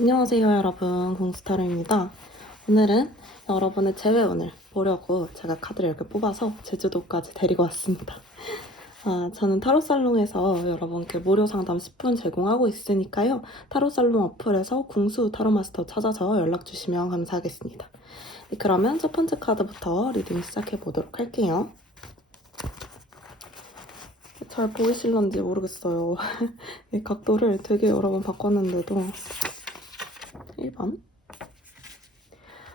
안녕하세요 여러분, 공스타르입니다. 오늘은 여러분의 재회원을 보려고 제가 카드를 이렇게 뽑아서 제주도까지 데리고 왔습니다. 저는 타로살롱에서 여러분께 무료 상담 10분 제공하고 있으니까요. 타로살롱 어플에서 궁수 타로마스터 찾아서 연락주시면 감사하겠습니다. 그러면 첫 번째 카드부터 리딩 시작해보도록 할게요. 잘 보이실런지 모르겠어요. 이 각도를 되게 여러 번 바꿨는데도 1번.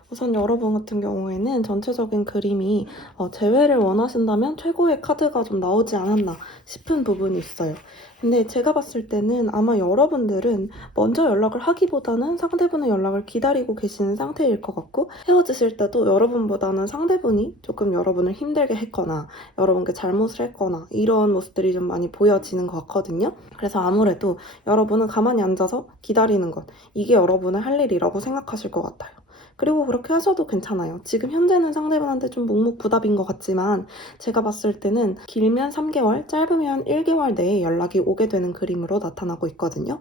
우선 여러분 같은 경우에는 전체적인 그림이 재회를 원하신다면 최고의 카드가 좀 나오지 않았나 싶은 부분이 있어요. 근데 제가 봤을 때는 아마 여러분들은 먼저 연락을 하기보다는 상대분의 연락을 기다리고 계시는 상태일 것 같고, 헤어지실 때도 여러분보다는 상대분이 조금 여러분을 힘들게 했거나 여러분께 잘못을 했거나 이런 모습들이 좀 많이 보여지는 것 같거든요. 그래서 아무래도 여러분은 가만히 앉아서 기다리는 것, 이게 여러분의 할 일이라고 생각하실 것 같아요. 그리고 그렇게 하셔도 괜찮아요. 지금 현재는 상대방한테 좀 묵묵부답인 것 같지만 제가 봤을 때는 길면 3개월, 짧으면 1개월 내에 연락이 오게 되는 그림으로 나타나고 있거든요.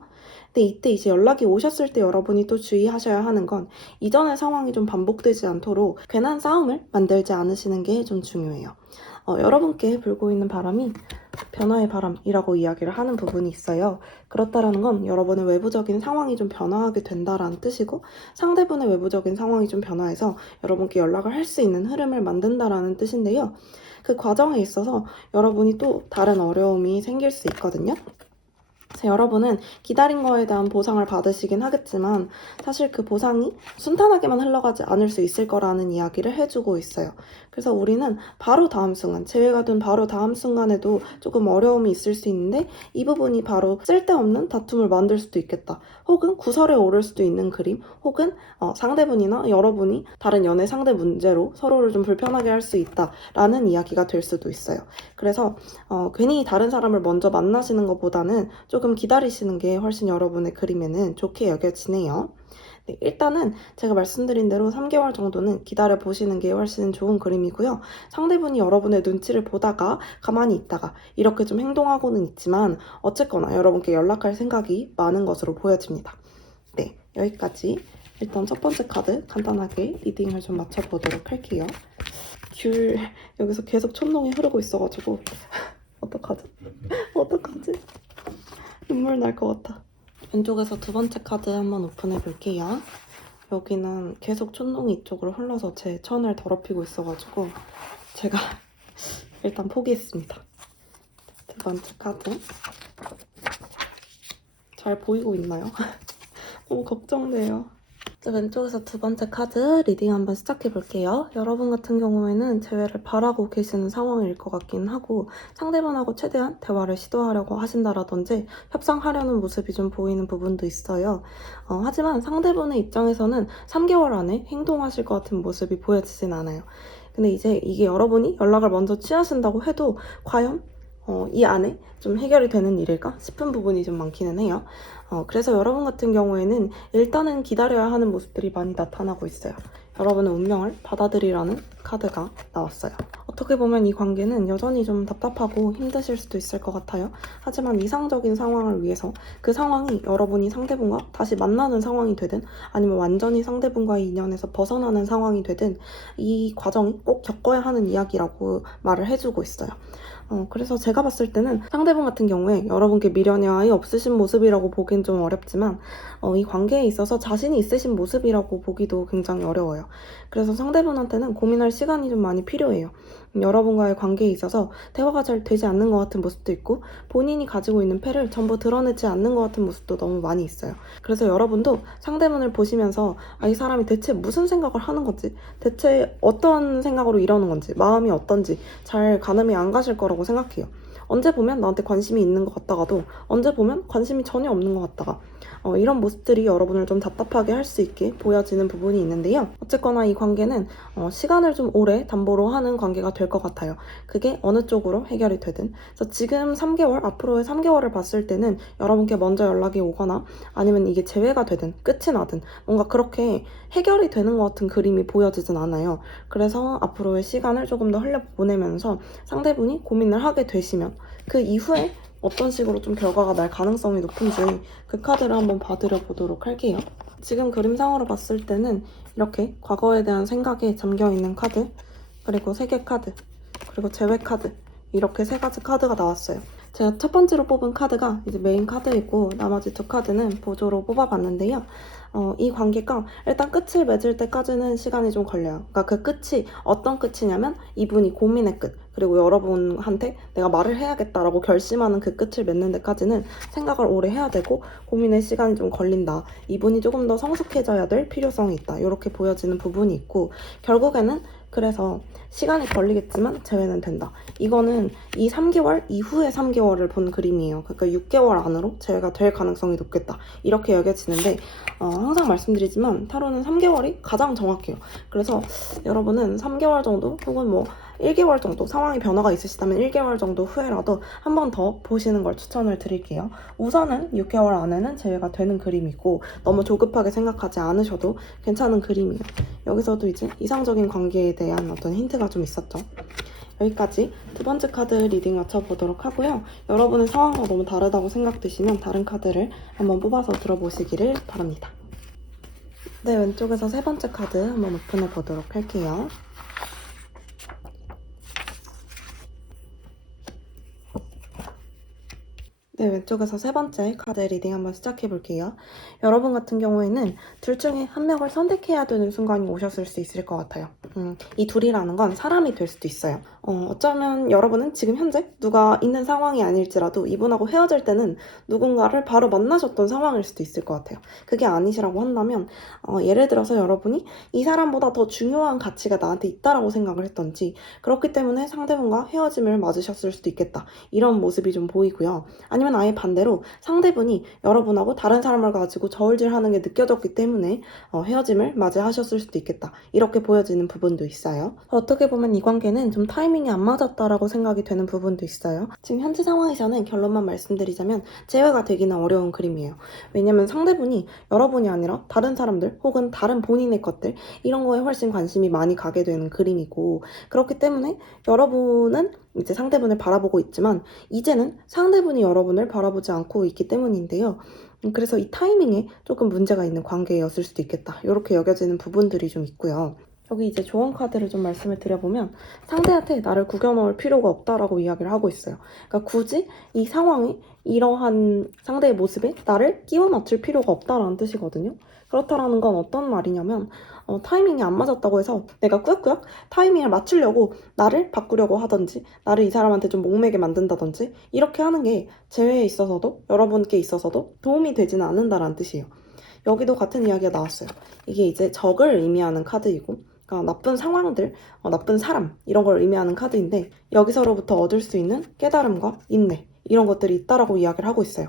근데 이때 이제 연락이 오셨을 때 여러분이 또 주의하셔야 하는 건 이전의 상황이 좀 반복되지 않도록 괜한 싸움을 만들지 않으시는 게 좀 중요해요. 여러분께 불고 있는 바람이 변화의 바람이라고 이야기를 하는 부분이 있어요. 그렇다라는 건 여러분의 외부적인 상황이 좀 변화하게 된다라는 뜻이고, 상대분의 외부적인 상황이 좀 변화해서 여러분께 연락을 할 수 있는 흐름을 만든다라는 뜻인데요. 그 과정에 있어서 여러분이 또 다른 어려움이 생길 수 있거든요. 그래서 여러분은 기다린 거에 대한 보상을 받으시긴 하겠지만 사실 그 보상이 순탄하게만 흘러가지 않을 수 있을 거라는 이야기를 해주고 있어요. 그래서 우리는 바로 다음 순간, 재회가 된 바로 다음 순간에도 조금 어려움이 있을 수 있는데 이 부분이 바로 쓸데없는 다툼을 만들 수도 있겠다. 혹은 구설에 오를 수도 있는 그림, 혹은 상대분이나 여러분이 다른 연애 상대 문제로 서로를 좀 불편하게 할 수 있다라는 이야기가 될 수도 있어요. 그래서 괜히 다른 사람을 먼저 만나시는 것보다는 조금 기다리시는 게 훨씬 여러분의 그림에는 좋게 여겨지네요. 네, 일단은 제가 말씀드린 대로 3개월 정도는 기다려보시는 게 훨씬 좋은 그림이고요. 상대분이 여러분의 눈치를 보다가 가만히 있다가 이렇게 좀 행동하고는 있지만 어쨌거나 여러분께 연락할 생각이 많은 것으로 보여집니다. 네, 여기까지 일단 첫 번째 카드 간단하게 리딩을 좀 맞춰보도록 할게요. 귤 여기서 계속 촛농이 흐르고 있어가지고 어떡하지? 어떡하지? 눈물 날 것 같아. 왼쪽에서 두 번째 카드 한번 오픈해 볼게요. 여기는 계속 촌농이 이쪽으로 흘러서 제 천을 더럽히고 있어가지고 제가 일단 포기했습니다. 두 번째 카드. 잘 보이고 있나요? 너무 걱정돼요. 자, 왼쪽에서 두 번째 카드 리딩 한번 시작해 볼게요. 여러분 같은 경우에는 재회를 바라고 계시는 상황일 것 같긴 하고 상대방하고 최대한 대화를 시도하려고 하신다라든지 협상하려는 모습이 좀 보이는 부분도 있어요. 하지만 상대분의 입장에서는 3개월 안에 행동하실 것 같은 모습이 보여지진 않아요. 근데 이제 이게 여러분이 연락을 먼저 취하신다고 해도 과연 이 안에 좀 해결이 되는 일일까 싶은 부분이 좀 많기는 해요. 그래서 여러분 같은 경우에는 일단은 기다려야 하는 모습들이 많이 나타나고 있어요. 여러분의 운명을 받아들이라는 카드가 나왔어요. 어떻게 보면 이 관계는 여전히 좀 답답하고 힘드실 수도 있을 것 같아요. 하지만 이상적인 상황을 위해서 그 상황이 여러분이 상대분과 다시 만나는 상황이 되든 아니면 완전히 상대분과의 인연에서 벗어나는 상황이 되든 이 과정이 꼭 겪어야 하는 이야기라고 말을 해주고 있어요. 그래서 제가 봤을 때는 상대분 같은 경우에 여러분께 미련이 아예 없으신 모습이라고 보긴 좀 어렵지만 이 관계에 있어서 자신이 있으신 모습이라고 보기도 굉장히 어려워요. 그래서 상대분한테는 고민할 시간이 좀 많이 필요해요. 여러분과의 관계에 있어서 대화가 잘 되지 않는 것 같은 모습도 있고 본인이 가지고 있는 패를 전부 드러내지 않는 것 같은 모습도 너무 많이 있어요. 그래서 여러분도 상대분을 보시면서 이 사람이 대체 무슨 생각을 하는 건지, 대체 어떤 생각으로 이러는 건지, 마음이 어떤지 잘 가늠이 안 가실 거라고 생각해요. 언제 보면 나한테 관심이 있는 것 같다가도 언제 보면 관심이 전혀 없는 것 같다가 이런 모습들이 여러분을 좀 답답하게 할 수 있게 보여지는 부분이 있는데요. 어쨌거나 이 관계는 시간을 좀 오래 담보로 하는 관계가 될 것 같아요. 그게 어느 쪽으로 해결이 되든. 그래서 지금 3개월, 앞으로의 3개월을 봤을 때는 여러분께 먼저 연락이 오거나 아니면 이게 재회가 되든 끝이 나든 뭔가 그렇게 해결이 되는 것 같은 그림이 보여지진 않아요. 그래서 앞으로의 시간을 조금 더 흘려보내면서 상대분이 고민을 하게 되시면 그 이후에 어떤 식으로 좀 결과가 날 가능성이 높은지 그 카드를 한번 봐드려 보도록 할게요. 지금 그림상으로 봤을 때는 이렇게 과거에 대한 생각에 잠겨있는 카드, 그리고 세개 카드, 그리고 재회 카드, 이렇게 세 가지 카드가 나왔어요. 제가 첫 번째로 뽑은 카드가 이제 메인 카드이고 나머지 두 카드는 보조로 뽑아봤는데요. 이 관계가 일단 끝을 맺을 때까지는 시간이 좀 걸려요. 그러니까 그 끝이 어떤 끝이냐면 이분이 고민의 끝, 그리고 여러분한테 내가 말을 해야겠다라고 결심하는 그 끝을 맺는 데까지는 생각을 오래 해야 되고 고민의 시간이 좀 걸린다. 이분이 조금 더 성숙해져야 될 필요성이 있다. 이렇게 보여지는 부분이 있고 결국에는 그래서 시간이 걸리겠지만 재회는 된다. 이거는 이 3개월 이후의 3개월을 본 그림이에요. 그러니까 6개월 안으로 재회가 될 가능성이 높겠다. 이렇게 여겨지는데 항상 말씀드리지만 타로는 3개월이 가장 정확해요. 그래서 여러분은 3개월 정도 혹은 뭐 1개월 정도 상황이 변화가 있으시다면 1개월 정도 후에라도 한 번 더 보시는 걸 추천을 드릴게요. 우선은 6개월 안에는 재회가 되는 그림이고 너무 조급하게 생각하지 않으셔도 괜찮은 그림이에요. 여기서도 이제 이상적인 관계에 대한 어떤 힌트가 좀 있었죠. 여기까지 두 번째 카드 리딩 맞춰보도록 하고요. 여러분의 상황과 너무 다르다고 생각되시면 다른 카드를 한번 뽑아서 들어보시기를 바랍니다. 네, 왼쪽에서 세 번째 카드 한번 오픈해 보도록 할게요. 네, 왼쪽에서 세 번째 카드 리딩 한번 시작해 볼게요. 여러분 같은 경우에는 둘 중에 한 명을 선택해야 되는 순간이 오셨을 수 있을 것 같아요. 이 둘이라는 건 사람이 될 수도 있어요. 어쩌면 여러분은 지금 현재 누가 있는 상황이 아닐지라도 이분하고 헤어질 때는 누군가를 바로 만나셨던 상황일 수도 있을 것 같아요. 그게 아니시라고 한다면 예를 들어서 여러분이 이 사람보다 더 중요한 가치가 나한테 있다라고 생각을 했던지 그렇기 때문에 상대분과 헤어짐을 맞으셨을 수도 있겠다. 이런 모습이 좀 보이고요. 아니면 아예 반대로 상대분이 여러분하고 다른 사람을 가지고 저울질하는 게 느껴졌기 때문에 헤어짐을 맞이하셨을 수도 있겠다. 이렇게 보여지는 부분도 있어요. 어떻게 보면 이 관계는 좀 타이밍이 안 맞았다라고 생각이 되는 부분도 있어요. 지금 현재 상황에서는 결론만 말씀드리자면 재회가 되기는 어려운 그림이에요. 왜냐면 상대분이 여러분이 아니라 다른 사람들 혹은 다른 본인의 것들 이런 거에 훨씬 관심이 많이 가게 되는 그림이고 그렇기 때문에 여러분은 이제 상대분을 바라보고 있지만 이제는 상대분이 여러분을 바라보지 않고 있기 때문인데요. 그래서 이 타이밍에 조금 문제가 있는 관계였을 수도 있겠다. 이렇게 여겨지는 부분들이 좀 있고요. 여기 이제 조언 카드를 좀 말씀을 드려보면 상대한테 나를 구겨넣을 필요가 없다라고 이야기를 하고 있어요. 그러니까 굳이 이 상황에 이러한 상대의 모습에 나를 끼워 맞출 필요가 없다라는 뜻이거든요. 그렇다라는 건 어떤 말이냐면 타이밍이 안 맞았다고 해서 내가 꾸역꾸역 타이밍을 맞추려고 나를 바꾸려고 하든지 나를 이 사람한테 좀 목매게 만든다든지 이렇게 하는 게 제외에 있어서도 여러분께 있어서도 도움이 되지는 않는다라는 뜻이에요. 여기도 같은 이야기가 나왔어요. 이게 이제 적을 의미하는 카드이고 그러니까 나쁜 상황들, 나쁜 사람 이런 걸 의미하는 카드인데 여기서로부터 얻을 수 있는 깨달음과 인내 이런 것들이 있다라고 이야기를 하고 있어요.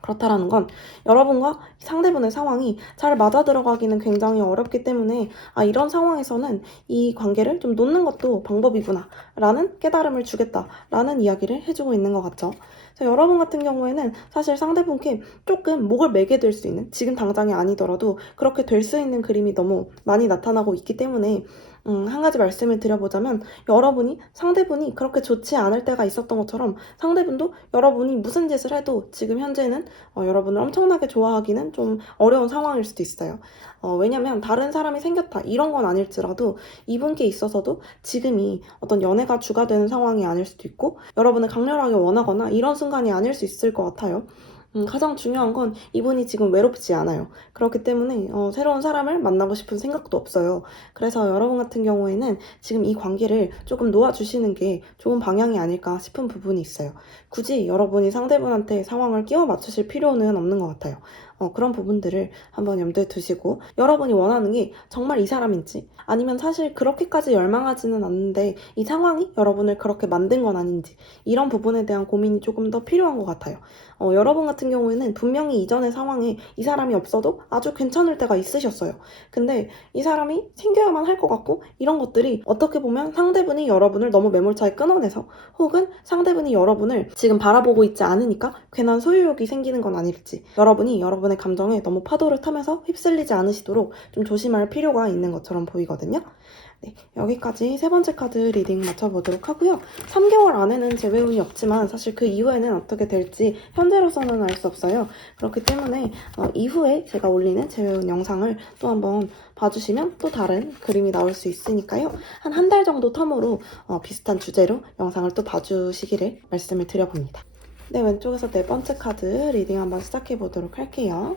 그렇다라는 건 여러분과 상대분의 상황이 잘 맞아 들어가기는 굉장히 어렵기 때문에 이런 상황에서는 이 관계를 좀 놓는 것도 방법이구나 라는 깨달음을 주겠다라는 이야기를 해주고 있는 것 같죠. 그래서 여러분 같은 경우에는 사실 상대분께 조금 목을 매게 될 수 있는 지금 당장이 아니더라도 그렇게 될 수 있는 그림이 너무 많이 나타나고 있기 때문에 한 가지 말씀을 드려보자면 여러분이 상대분이 그렇게 좋지 않을 때가 있었던 것처럼 상대분도 여러분이 무슨 짓을 해도 지금 현재는 여러분을 엄청나게 좋아하기는 좀 어려운 상황일 수도 있어요. 왜냐면 다른 사람이 생겼다 이런 건 아닐지라도 이분께 있어서도 지금이 어떤 연애가 주가 되는 상황이 아닐 수도 있고 여러분을 강렬하게 원하거나 이런 순간이 아닐 수 있을 것 같아요. 가장 중요한 건 이분이 지금 외롭지 않아요. 그렇기 때문에 새로운 사람을 만나고 싶은 생각도 없어요. 그래서 여러분 같은 경우에는 지금 이 관계를 조금 놓아주시는 게 좋은 방향이 아닐까 싶은 부분이 있어요. 굳이 여러분이 상대분한테 상황을 끼워 맞추실 필요는 없는 것 같아요. 그런 부분들을 한번 염두에 두시고 여러분이 원하는 게 정말 이 사람인지 아니면 사실 그렇게까지 열망하지는 않는데 이 상황이 여러분을 그렇게 만든 건 아닌지 이런 부분에 대한 고민이 조금 더 필요한 것 같아요. 여러분 같은 경우에는 분명히 이전의 상황에 이 사람이 없어도 아주 괜찮을 때가 있으셨어요. 근데 이 사람이 생겨야만 할 것 같고 이런 것들이 어떻게 보면 상대분이 여러분을 너무 매몰차게 끊어내서 혹은 상대분이 여러분을 지금 바라보고 있지 않으니까 괜한 소유욕이 생기는 건 아닐지 여러분이 여러분의 감정에 너무 파도를 타면서 휩쓸리지 않으시도록 좀 조심할 필요가 있는 것처럼 보이거든요. 네, 여기까지 세 번째 카드 리딩 맞춰보도록 하고요. 3개월 안에는 재회운이 없지만 사실 그 이후에는 어떻게 될지 현재로서는 알 수 없어요. 그렇기 때문에 이후에 제가 올리는 재회운 영상을 또 한번 봐주시면 또 다른 그림이 나올 수 있으니까요. 한 달 정도 텀으로 비슷한 주제로 영상을 또 봐주시기를 말씀을 드려봅니다. 네, 왼쪽에서 네 번째 카드 리딩 한번 시작해보도록 할게요.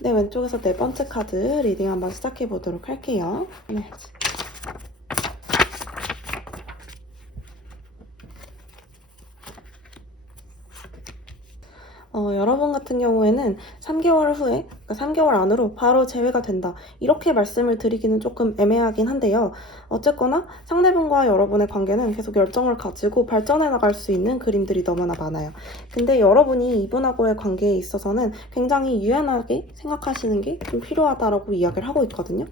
네, 왼쪽에서 네 번째 카드 리딩 한번 시작해보도록 할게요. 네. 여러분 같은 경우에는 3개월 후에, 그러니까 3개월 안으로 바로 재회가 된다. 이렇게 말씀을 드리기는 조금 애매하긴 한데요. 어쨌거나 상대분과 여러분의 관계는 계속 열정을 가지고 발전해 나갈 수 있는 그림들이 너무나 많아요. 근데 여러분이 이분하고의 관계에 있어서는 굉장히 유연하게 생각하시는 게 좀 필요하다라고 이야기를 하고 있거든요.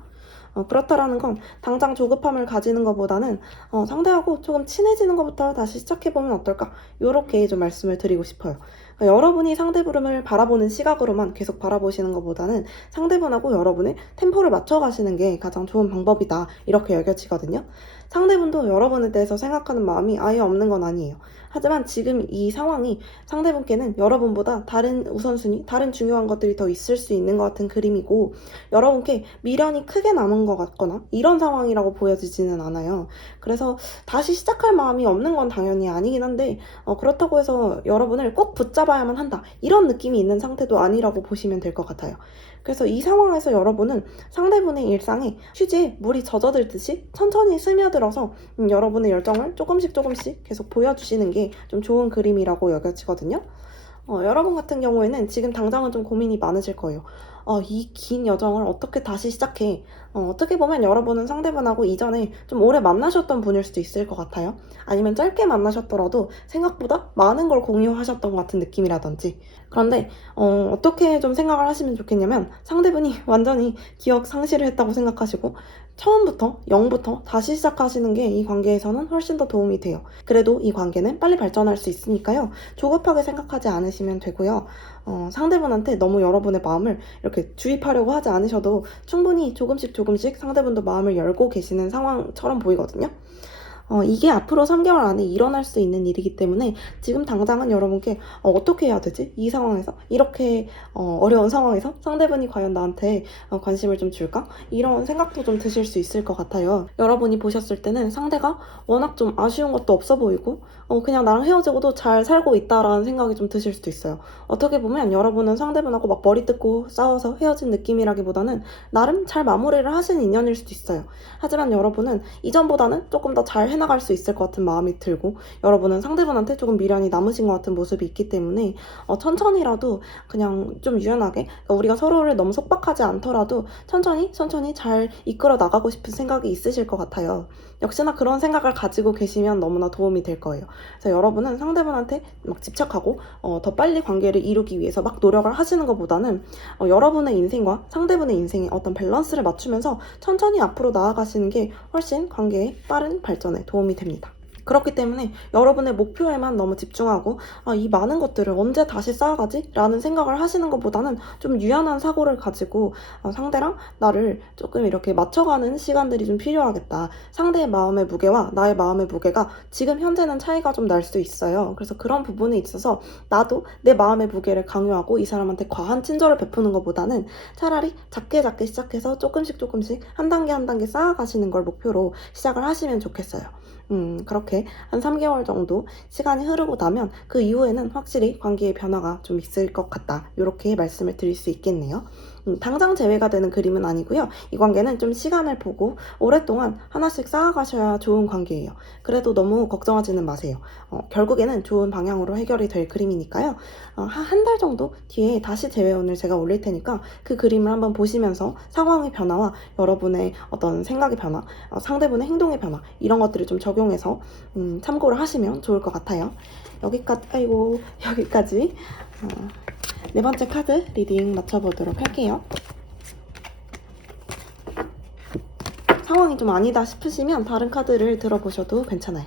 그렇다라는 건 당장 조급함을 가지는 것보다는 상대하고 조금 친해지는 것부터 다시 시작해보면 어떨까? 이렇게 좀 말씀을 드리고 싶어요. 그러니까 여러분이 상대분을 바라보는 시각으로만 계속 바라보시는 것보다는 상대분하고 여러분의 템포를 맞춰가시는 게 가장 좋은 방법이다. 이렇게 여겨지거든요. 상대분도 여러분에 대해서 생각하는 마음이 아예 없는 건 아니에요. 하지만 지금 이 상황이 상대분께는 여러분보다 다른 우선순위, 다른 중요한 것들이 더 있을 수 있는 것 같은 그림이고 여러분께 미련이 크게 남은 것 같거나 이런 상황이라고 보여지지는 않아요. 그래서 다시 시작할 마음이 없는 건 당연히 아니긴 한데 그렇다고 해서 여러분을 꼭 붙잡아야만 한다. 이런 느낌이 있는 상태도 아니라고 보시면 될 것 같아요. 그래서 이 상황에서 여러분은 상대분의 일상에 휴지에 물이 젖어들듯이 천천히 스며들어서 여러분의 열정을 조금씩 계속 보여주시는 게 좀 좋은 그림이라고 여겨지거든요. 여러분 같은 경우에는 지금 당장은 좀 고민이 많으실 거예요. 이 긴 여정을 어떻게 다시 시작해? 어떻게 보면 여러분은 상대분하고 이전에 좀 오래 만나셨던 분일 수도 있을 것 같아요. 아니면 짧게 만나셨더라도 생각보다 많은 걸 공유하셨던 것 같은 느낌이라든지. 그런데 어떻게 좀 생각을 하시면 좋겠냐면 상대분이 완전히 기억 상실을 했다고 생각하시고 처음부터 0부터 다시 시작하시는 게 이 관계에서는 훨씬 더 도움이 돼요. 그래도 이 관계는 빨리 발전할 수 있으니까요. 조급하게 생각하지 않으시면 되고요. 상대분한테 너무 여러분의 마음을 이렇게 주입하려고 하지 않으셔도 충분히 조금씩 상대분도 마음을 열고 계시는 상황처럼 보이거든요. 이게 앞으로 3개월 안에 일어날 수 있는 일이기 때문에 지금 당장은 여러분께 어떻게 해야 되지? 이 상황에서? 이렇게 어려운 상황에서 상대분이 과연 나한테 관심을 좀 줄까? 이런 생각도 좀 드실 수 있을 것 같아요. 여러분이 보셨을 때는 상대가 워낙 좀 아쉬운 것도 없어 보이고 그냥 나랑 헤어지고도 잘 살고 있다라는 생각이 좀 드실 수도 있어요. 어떻게 보면 여러분은 상대분하고 막 머리 뜯고 싸워서 헤어진 느낌이라기보다는 나름 잘 마무리를 하신 인연일 수도 있어요. 하지만 여러분은 이전보다는 조금 더 잘 해나갈 수 있을 것 같은 마음이 들고 여러분은 상대분한테 조금 미련이 남으신 것 같은 모습이 있기 때문에 천천히라도 그냥 좀 유연하게 그러니까 우리가 서로를 너무 속박하지 않더라도 천천히 잘 이끌어 나가고 싶은 생각이 있으실 것 같아요. 역시나 그런 생각을 가지고 계시면 너무나 도움이 될 거예요. 그래서 여러분은 상대분한테 막 집착하고 더 빨리 관계를 이루기 위해서 막 노력을 하시는 것보다는 여러분의 인생과 상대분의 인생의 어떤 밸런스를 맞추면서 천천히 앞으로 나아가시는 게 훨씬 관계의 빠른 발전에 도움이 됩니다. 그렇기 때문에 여러분의 목표에만 너무 집중하고 이 많은 것들을 언제 다시 쌓아가지? 라는 생각을 하시는 것보다는 좀 유연한 사고를 가지고 상대랑 나를 조금 이렇게 맞춰가는 시간들이 좀 필요하겠다. 상대의 마음의 무게와 나의 마음의 무게가 지금 현재는 차이가 좀 날 수 있어요. 그래서 그런 부분에 있어서 나도 내 마음의 무게를 강요하고 이 사람한테 과한 친절을 베푸는 것보다는 차라리 작게 시작해서 조금씩 한 단계 쌓아가시는 걸 목표로 시작을 하시면 좋겠어요. 그렇게 한 3개월 정도 시간이 흐르고 나면 그 이후에는 확실히 관계의 변화가 좀 있을 것 같다. 이렇게 말씀을 드릴 수 있겠네요. 당장 재회가 되는 그림은 아니고요. 이 관계는 좀 시간을 보고 오랫동안 하나씩 쌓아가셔야 좋은 관계예요. 그래도 너무 걱정하지는 마세요. 결국에는 좋은 방향으로 해결이 될 그림이니까요. 한 달 정도 뒤에 다시 재회운을 제가 올릴 테니까 그 그림을 한번 보시면서 상황의 변화와 여러분의 어떤 생각의 변화, 상대분의 행동의 변화 이런 것들을 좀 적용해서 참고를 하시면 좋을 것 같아요. 여기까지 네 번째 카드 리딩 맞춰보도록 할게요. 상황이 좀 아니다 싶으시면 다른 카드를 들어보셔도 괜찮아요.